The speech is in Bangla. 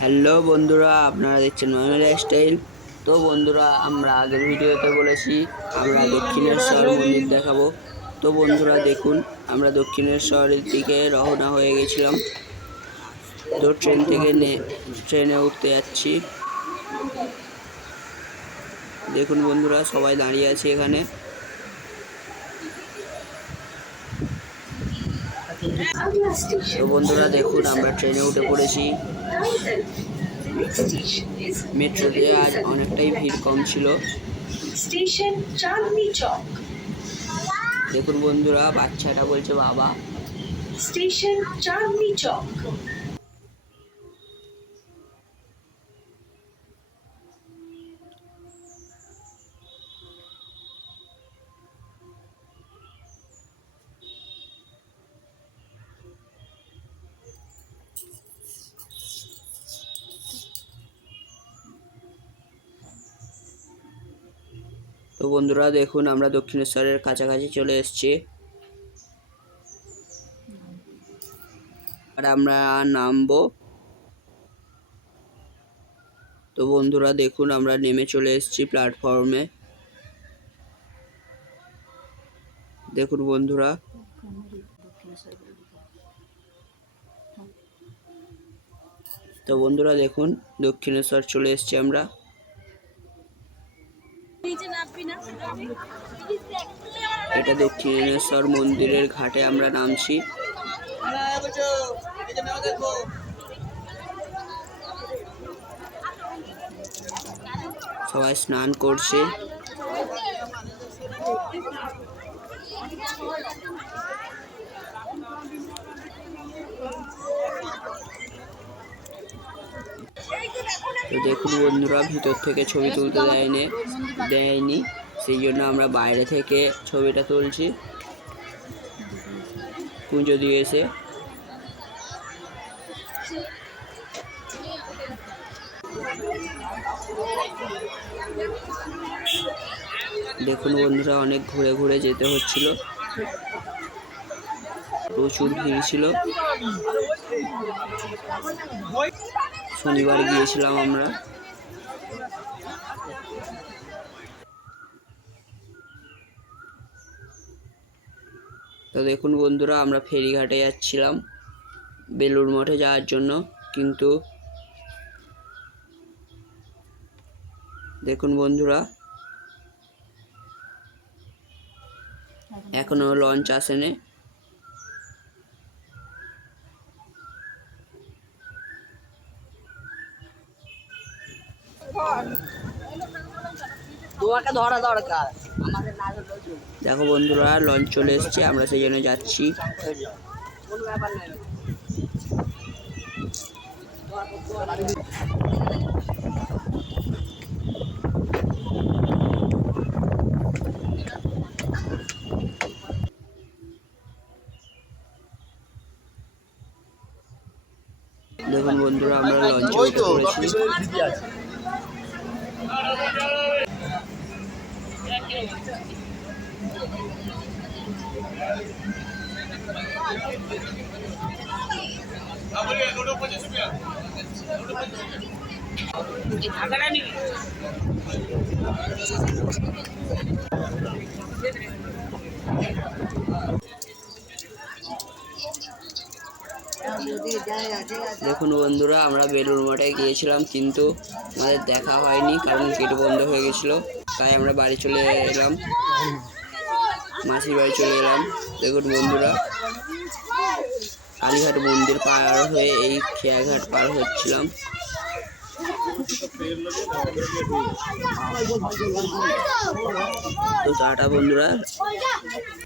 হ্যালো বন্ধুরা, আপনারা দেখছেন ময়ূর স্টাইল তো বন্ধুরা, আমরা আগের ভিডিওতে বলেছি, আমরা দক্ষিণেশ্বর মন্দির দেখাবো। তো বন্ধুরা, দেখুন, আমরা দক্ষিণেশ্বরের দিকে রওনা হয়ে গেছিলাম। তো ট্রেন থেকে ট্রেনে উঠতে যাচ্ছি। দেখুন বন্ধুরা, সবাই দাঁড়িয়ে আছে এখানে। তো বন্ধুরা দেখুন আমরা ট্রেনে উঠে পড়েছি। মেট্রোতে আজ অনেকটাই ভিড় কম ছিল। স্টেশন চাঁদনি চক দেখুন বন্ধুরা বাচ্চাটা বলছে বাবা। স্টেশন চাঁদনি চক তো বন্ধুরা দেখুন, আমরা দক্ষিণেশ্বরের কাছাকাছি চলে এসেছি। আর আমরা নামবো। তো বন্ধুরা দেখুন, আমরা নেমে চলে এসেছি প্ল্যাটফর্মে দেখুন বন্ধুরা। তো বন্ধুরা দেখুন, দক্ষিণেশ্বর চলে এসেছি আমরা। এটা দক্ষিণেশ্বর মন্দিরের ঘাটে আমরা নামছি। সবাই স্নান করছে। দেখুন বন্ধুরা, ভিতর থেকে ছবি তুলতে দেয়নি দেয়নি। সেই জন্য আমরা বাইরে থেকে ছবিটা তুলছি। পুজো দিয়ে এসে দেখুন বন্ধুরা, অনেক ঘুরে ঘুরে যেতে হচ্ছিল। প্রচুর ভিড় ছিল। শনিবার গিয়েছিলাম আমরা। তো দেখুন বন্ধুরা, আমরা ফেরিঘাটে যাচ্ছিলাম বেলুর মঠে যাওয়ার জন্য, কিন্তু দেখুন বন্ধুরা, এখনও লঞ্চ আসেনি। ধরা দরকার। দেখো বন্ধুরা লঞ্চ চলে এসেছে আমরা সেই জন্য যাচ্ছি দেখুন বন্ধুরা আমরা লঞ্চে উঠে পড়েছি দেখুন বন্ধুরা, আমরা বেলুর মঠে গিয়েছিলাম কিন্তু আমাদের দেখা হয়নি কারণ গেট বন্ধ হয়ে গেছিল। তাই আমরা বাড়ি চলে এলাম। মাসির বাড়ি চলে এলাম। দেখুন বন্ধুরা, কালীঘাট মন্দির পার হয়ে এই খেয়াঘাট পার হচ্ছিলাম। তো টাটা বন্ধুরা।